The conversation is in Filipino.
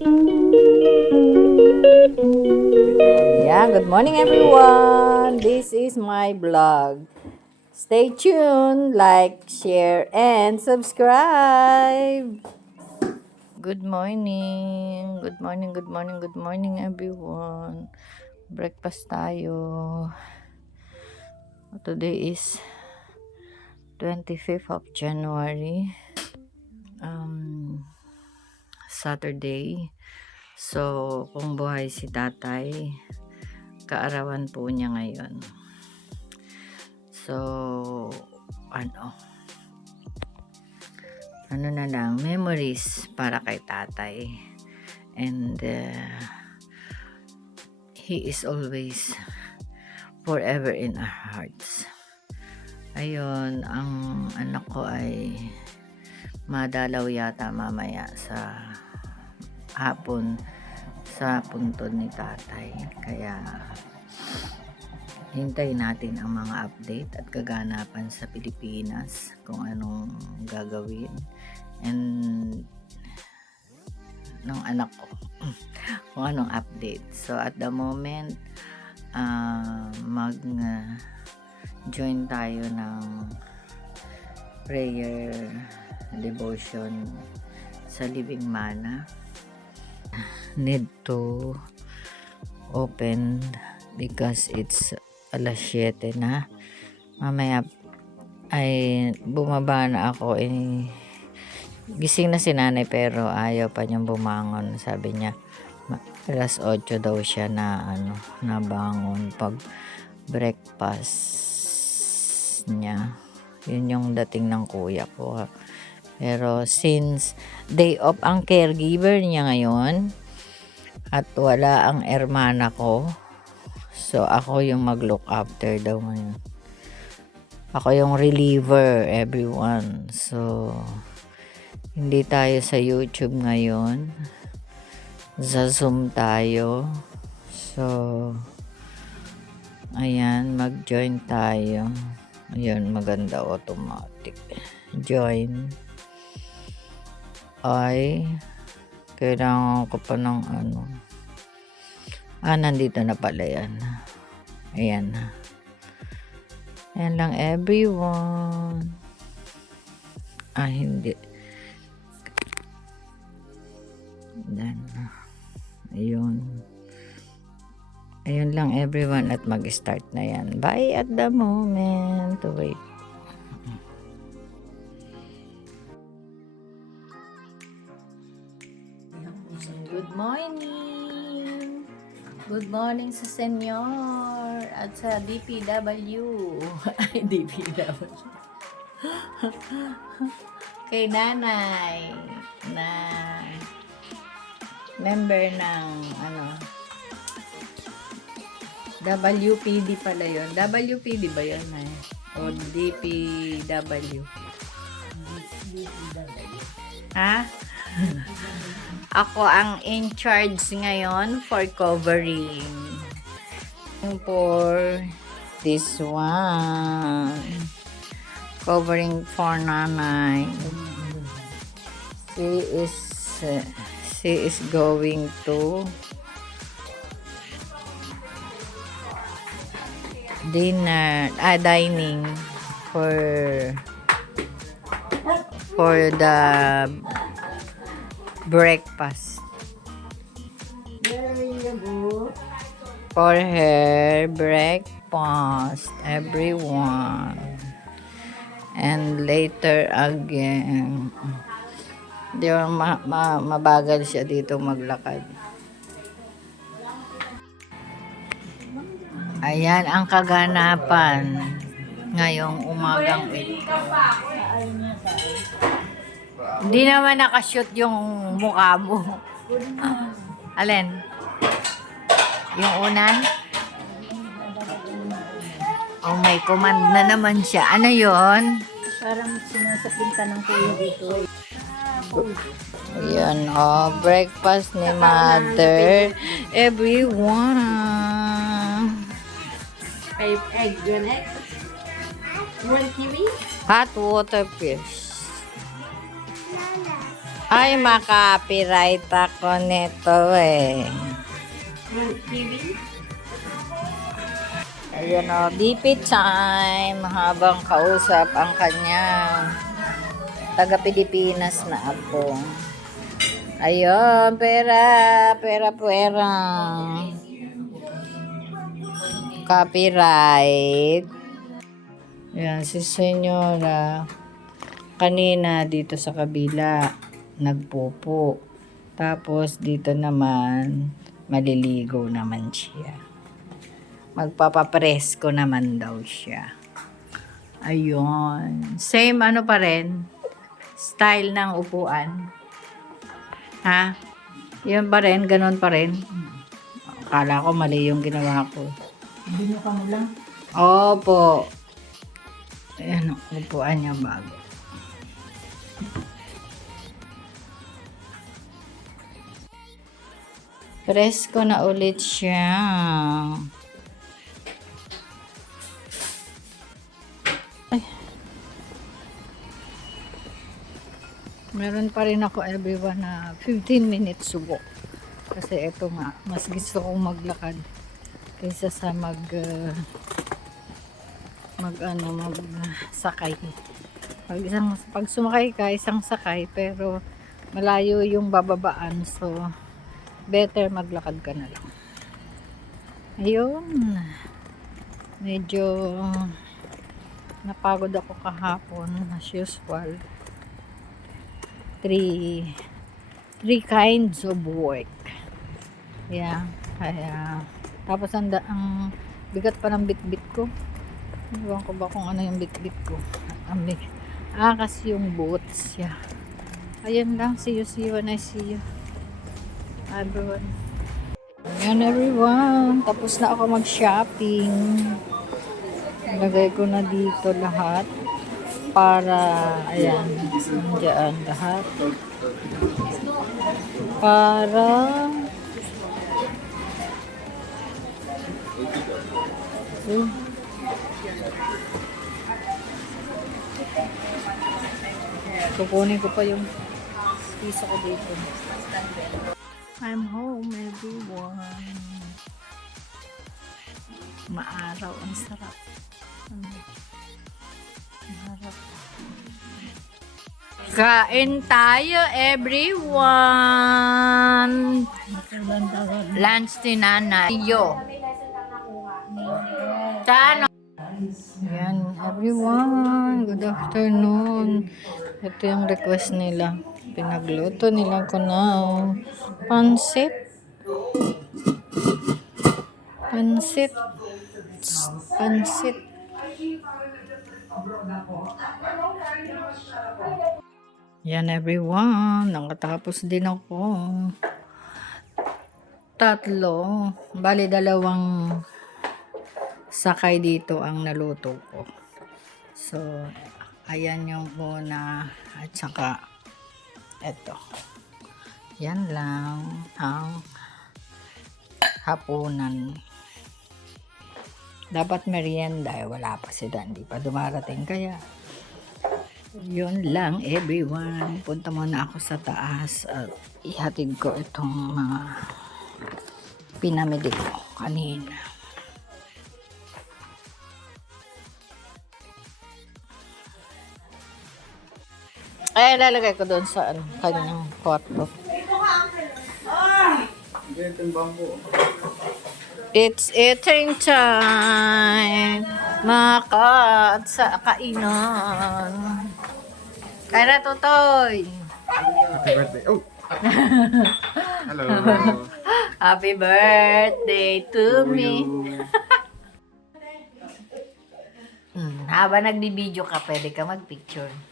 Yeah, good morning everyone. This is my vlog. Stay tuned, like, share, and subscribe. Good morning. Good morning, good morning, good morning everyone. Breakfast tayo. Today is 25th of January. Saturday. So, kung buhay si tatay, kaarawan po niya ngayon. So, ano na lang, memories para kay tatay. And he is always forever in our hearts. Ayun, ang anak ko ay madalaw yata mamaya sa hapon sa puntod ni tatay. Kaya hintayin natin ang mga update at kaganapan sa Pilipinas kung anong gagawin and ng anak ko kung anong update. So at the moment join tayo ng prayer devotion sa Living Mana. Need to open because it's alas 7 na. Mamaya ay bumaba na ako. Gising na si nanay pero ayaw pa niyang bumangon. Sabi niya alas 8 daw siya na nabangon pag breakfast niya. Yun yung dating ng kuya ko. Pero since day off ang caregiver niya ngayon at wala ang ermana ko, so ako yung mag-look after daw ngayon. Ako yung reliever, everyone. So hindi tayo sa YouTube ngayon. Sa Zoom tayo. So ayan, mag-join tayo. Ayan, maganda, automatic. Join. Ay, kailangan ko pa ng nandito na pala yan. Ayan na. Ayan lang everyone. Hindi. Ayan. Ayun lang everyone at mag-start na yan. Bye at the moment. Wait. Good morning. Good morning sa senyor at sa DPW. Ay, DPW. Kay nanay na member ng WPD pala yun. WPD ba yun o DPW? Ha? Ako ang in charge ngayon for covering for this one. Covering for nanay. She is going to dining for the breakfast for her breakfast, everyone. And later again, di ba mabagal siya dito maglakad. Ayan ang kaganapan ngayong umagang ito. Hindi naman nakashoot yung mukha mo. Alin? Yung unan? Oh, may command na naman siya. Ano yon? Parang sinasapin ka ng kuya dito. Ayan, breakfast ni mother. Everyone. 5 egg. You want egg? You want kiwi? Hot water fish. Ay, makapiright ako nito eh. TV? Ayan o, DP time. Habang kausap ang kanyang taga-Pilipinas na ako. Ayun, pera. Copyright. Ayan, si Senyora. Kanina dito sa kabila, nagpupo. Tapos dito naman, maliligo naman siya. Magpapapresko naman daw siya. Ayun. Same ano pa rin? Style ng upuan. Ha? Yun pa rin? Ganon pa rin? Akala ko mali yung ginawa ko. Binuka mo lang. Opo. Ayan, upuan niya bago. Presko na ulit siya. Ay. Meron pa rin ako everyone na 15 minutes walk. Kasi ito nga, mas gusto kong maglakad kaysa sa sakay. Pag sumakay ka, isang sakay, pero malayo yung bababaan. So, better maglakad ka na lang. Ayun. Medyo napagod ako kahapon as usual. Three kinds of work. Yeah. Kaya tapos ang bigat pa ng bitbit ko. Ewan ko ba kung ano yung bitbit ko. Kasi yung boots. Yeah. Ayun lang. See you when I see you. Everyone. Ayan everyone. Tapos na ako mag-shopping. Lagay ko na dito lahat. Para, ayan. Diyan lahat. Para kukunin ko pa yung piso ko dito. I'm home everyone. Maaraw, ang sarap. Sarap. Kain tayo everyone. Lunch ni nanay. Yo. Tano. Yan everyone. Good afternoon. Ito yung request nila. Pinagluto nila ko ng pansit. Yan everyone. Nakatapos din ako. 3. Bali 2 sakay dito ang naluto ko. So, ayan yung una. At saka, eto. Yan lang ang hapunan. Dapat merienda. Wala pa sila. Hindi pa dumarating. Kaya, yun lang everyone. Punta muna ako sa taas at ihatid ko itong mga pinamili ko kanina. Ay, lalagay ko doon sa kanyang kwarto. It's eating time. Makat sa kainan. Kaya tutoy. Happy birthday. Oh! Hello. Happy birthday to me. Habang nagbibideo ka, pwede ka magpicture.